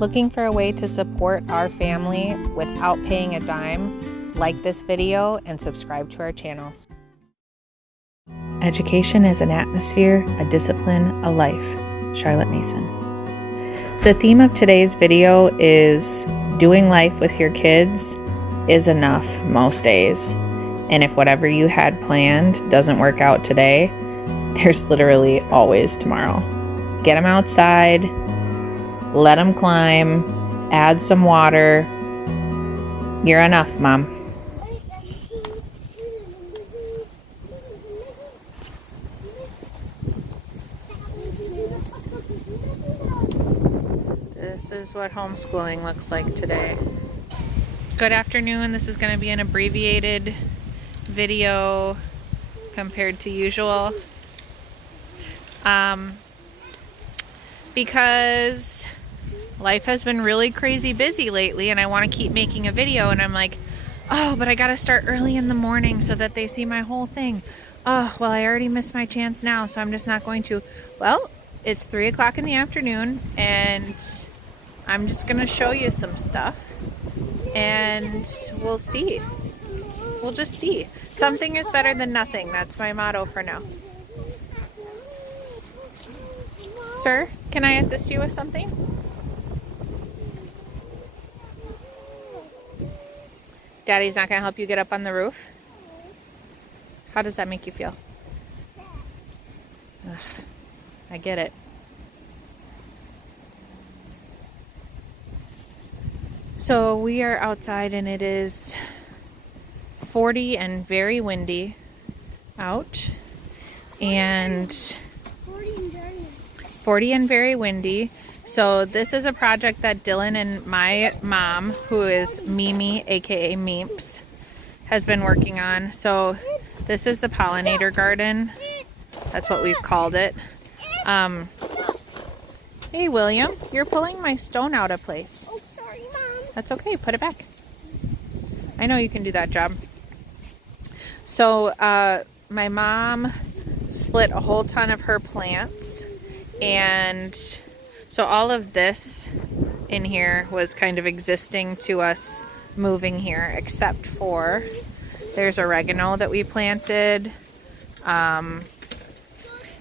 Looking for a way to support our family without paying a dime? Like this video and subscribe to our channel. Education is an atmosphere, a discipline, a life. Charlotte Mason. The theme of today's video is doing life with your kids is enough most days. And if whatever you had planned doesn't work out today, there's literally always tomorrow. Get them outside, let them climb, add some water. You're enough, Mom. This is what homeschooling looks like today. Good afternoon. This is going to be an abbreviated video compared to usual. Because life has been really crazy busy lately and I want to keep making a video, and I'm like, oh, but I got to start early in the morning so that they see my whole thing. Oh, well, I already missed my chance now, so I'm just not going to. Well, it's 3 o'clock in the afternoon and I'm just going to show you some stuff and we'll see. We'll just see. Something is better than nothing. That's my motto for now. Sir, can I assist you with something? Daddy's not going to help you get up on the roof? How does that make you feel? Ugh, I get it. So we are outside and it is 40 and very windy out. And 40 and very windy. So this is a project that Dylan and my mom, who is Mimi, aka Meeps, has been working on. So this is the pollinator garden. That's what we've called it. Hey William, you're pulling my stone out of place. Oh, sorry, Mom. That's okay, put it back. I know you can do that job. So my mom split a whole ton of her plants. And so all of this in here was kind of existing to us moving here, except for there's oregano that we planted.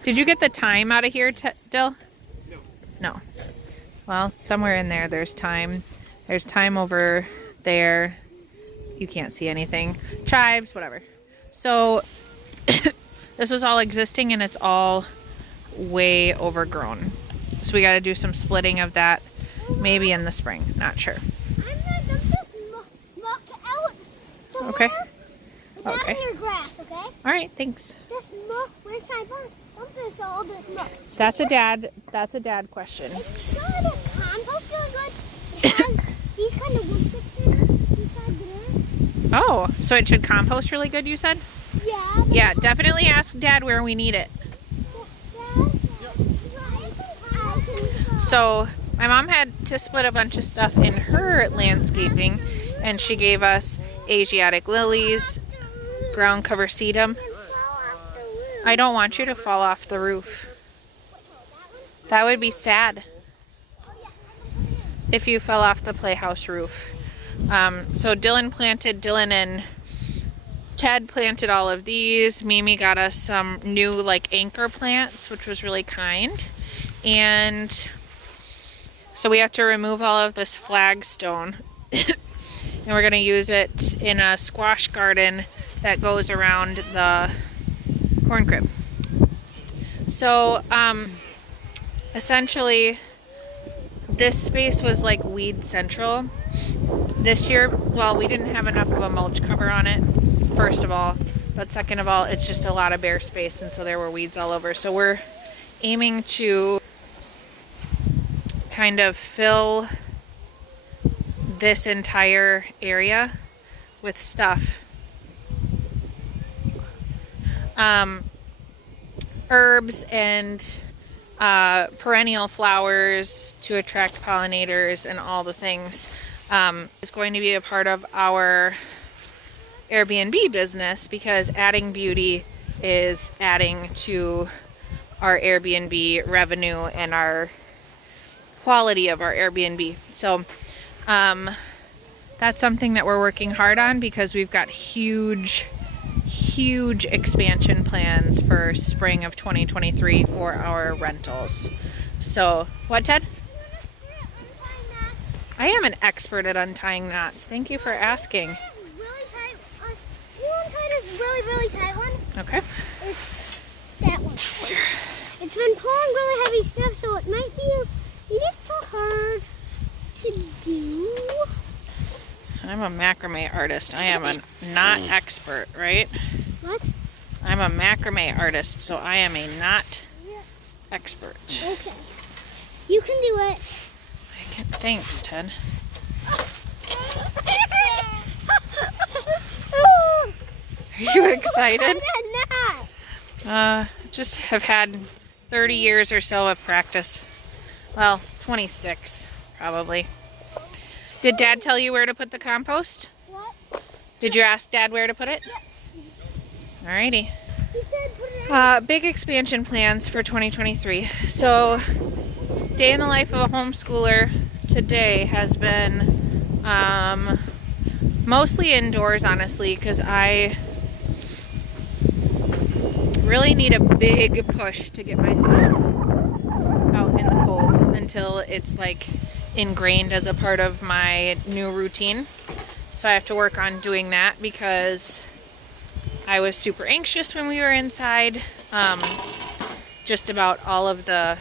Did you get the thyme out of here, Dill? No. Well, somewhere in there there's thyme. There's thyme over there. You can't see anything. Chives, whatever. So this was all existing and it's all way overgrown, so we got to do some splitting of that maybe in the spring, not sure. Okay. Okay. All right, thanks. That's a dad question. Oh, so it should compost really good, you said? Yeah. Yeah, definitely ask Dad where we need it. So my mom had to split a bunch of stuff in her landscaping, and she gave us Asiatic lilies, ground cover sedum. I don't want you to fall off the roof. That would be sad if you fell off the playhouse roof. So Dylan and Ted planted all of these. Mimi got us some new like anchor plants, which was really kind. And so we have to remove all of this flagstone and we're going to use it in a squash garden that goes around the corn crib. So essentially this space was like weed central. This year, well, we didn't have enough of a mulch cover on it, first of all, but second of all, it's just a lot of bare space, and so there were weeds all over. So we're aiming to kind of fill this entire area with stuff. Herbs and perennial flowers to attract pollinators and all the things. Is going to be a part of our AirBNB business, because adding beauty is adding to our AirBNB revenue and our quality of our Airbnb. So that's something that we're working hard on because we've got huge expansion plans for spring of 2023 for our rentals. So, what, Ted? I am an expert at untying knots. Thank you for asking. Really tight. You want to tie this really tight one? Okay. It's that one. It's been pulling really heavy stuff, so it might be a little hard to do. I'm a macrame artist. I am a knot expert, right? What? I'm a macrame artist, so I am a knot expert. Okay. You can do it. Thanks, Ted. Are you excited? Just have had 30 years or so of practice. Well, 26 probably. Did Dad tell you where to put the compost? What? Did you ask Dad where to put it? Yep. Alrighty. He said put it Big expansion plans for 2023. So, day in the life of a homeschooler today has been mostly indoors, honestly, because I really need a big push to get myself out in the cold until it's like ingrained as a part of my new routine. So I have to work on doing that because I was super anxious when we were inside, just about all of the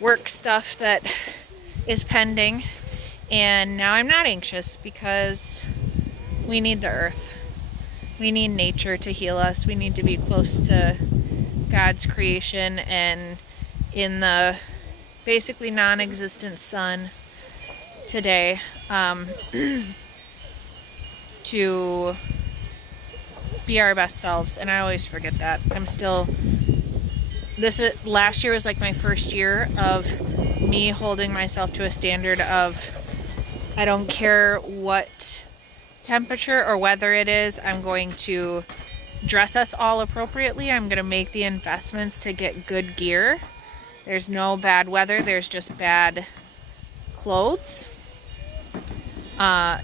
work stuff that is pending, and now I'm not anxious because we need the earth. We need nature to heal us. We need to be close to God's creation and in the basically non-existent sun today, to be our best selves. And I always forget that. Last year was like my first year of me holding myself to a standard of, I don't care what temperature or weather it is, I'm going to dress us all appropriately. I'm going to make the investments to get good gear. There's no bad weather, there's just bad clothes.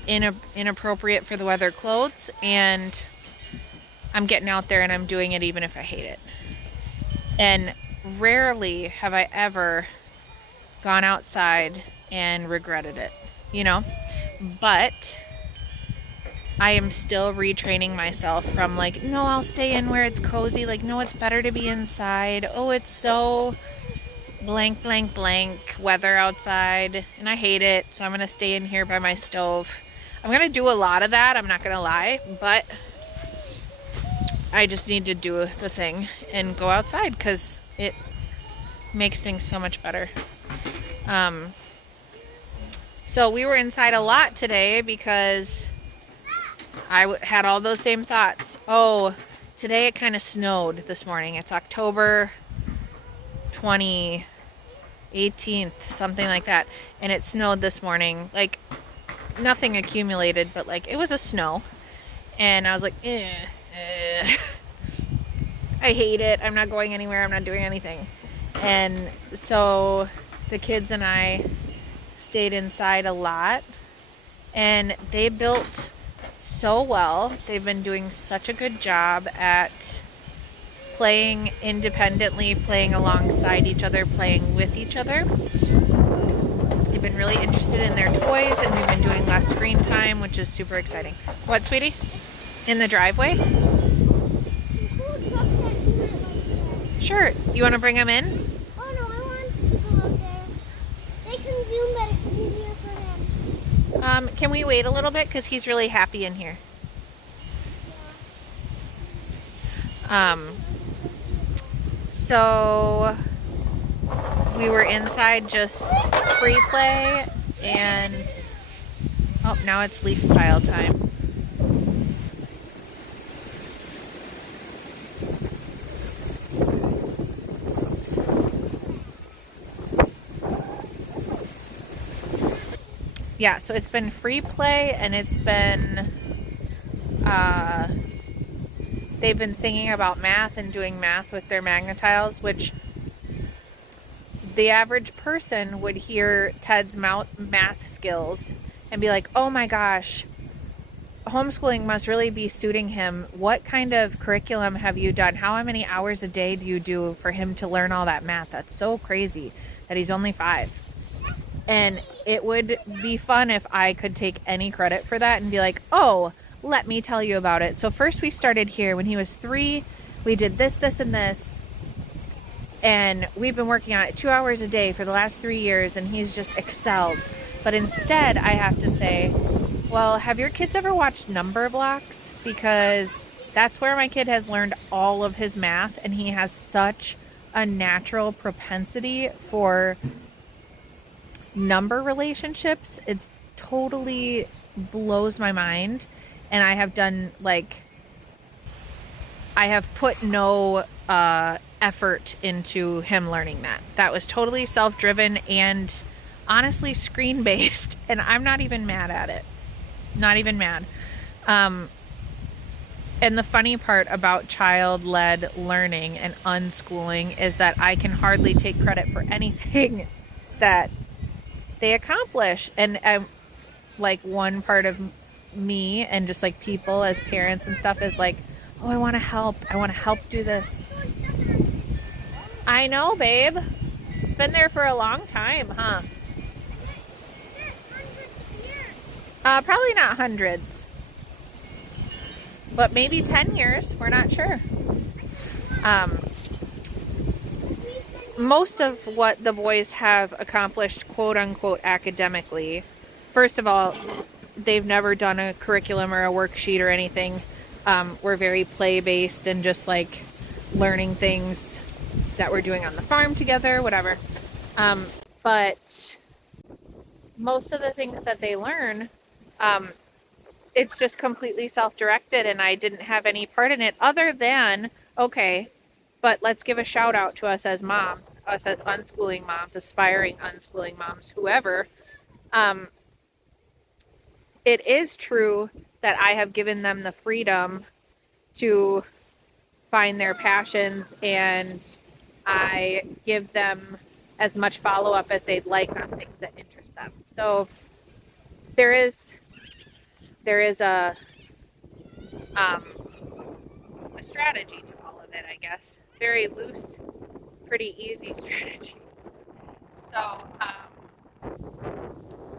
Inappropriate for the weather clothes, and I'm getting out there and I'm doing it even if I hate it. And rarely have I ever gone outside and regretted it, you know? But I am still retraining myself from like, no, I'll stay in where it's cozy. Like, no, it's better to be inside. Oh, it's so blank weather outside and I hate it, so I'm going to stay in here by my stove. I'm going to do a lot of that, I'm not going to lie, but I just need to do the thing and go outside because it makes things so much better. So we were inside a lot today because I had all those same thoughts. Oh, today it kind of snowed this morning. It's October 18th, something like that. And it snowed this morning. Like, nothing accumulated, but like, it was a snow. And I was like, I hate it. I'm not going anywhere. I'm not doing anything. And so the kids and I stayed inside a lot. And they built so well. They've been doing such a good job at playing independently, playing alongside each other, playing with each other. They've been really interested in their toys, and we've been doing less screen time, which is super exciting. What, sweetie? In the driveway? Sure. You want to bring them in? Oh no, I want to go out there. They can zoom, but it's easier for them. Can we wait a little bit? Because he's really happy in here. So we were inside just free play, and oh, now it's leaf pile time. Yeah, so it's been free play, and it's been they've been singing about math and doing math with their magnetiles, which the average person would hear Ted's math skills and be like, oh my gosh, homeschooling must really be suiting him. What kind of curriculum have you done? How many hours a day do you do for him to learn all that math? That's so crazy that he's only 5. And it would be fun if I could take any credit for that and be like, oh, let me tell you about it. So first we started here when he was 3. We did this, this, and this. And we've been working on it 2 hours a day for the last 3 years, and he's just excelled. But instead, I have to say, well, have your kids ever watched Number Blocks? Because that's where my kid has learned all of his math, and he has such a natural propensity for number relationships. It's totally blows my mind. And I have done, like, I have put no effort into him learning that. That was totally self-driven and honestly screen-based, and I'm not even mad at it. Not even mad. And the funny part about child-led learning and unschooling is that I can hardly take credit for anything that they accomplish. And like, one part of me and just like people as parents and stuff is like, oh, I want to help do this. I know, babe. It's been there for a long time, huh? Probably not hundreds, but maybe 10 years. We're not sure. Most of what the boys have accomplished, quote unquote, academically, first of all, they've never done a curriculum or a worksheet or anything. We're very play-based and just like learning things that we're doing on the farm together, whatever. But most of the things that they learn, it's just completely self-directed, and I didn't have any part in it other than, okay, but let's give a shout out to us as moms, us as unschooling moms, aspiring unschooling moms, whoever. It is true that I have given them the freedom to find their passions, and I give them as much follow-up as they'd like on things that interest them. So there is a strategy to all of it, I guess. Very loose, pretty easy strategy. So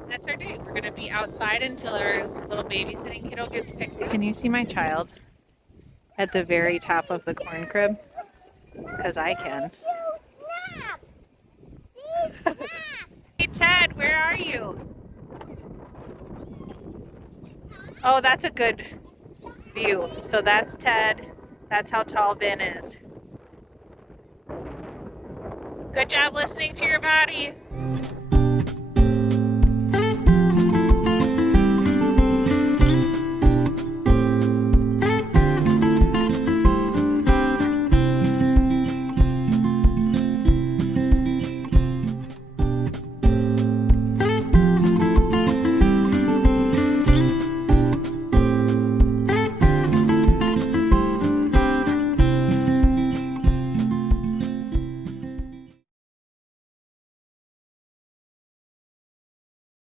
that's our day. We're going to be outside until our little babysitting kiddo gets picked up. Can you see my child at the very top of the corn crib? Because I can. Hey, Ted, where are you? Oh, that's a good view. So that's Ted. That's how tall Ben is. Good job listening to your body.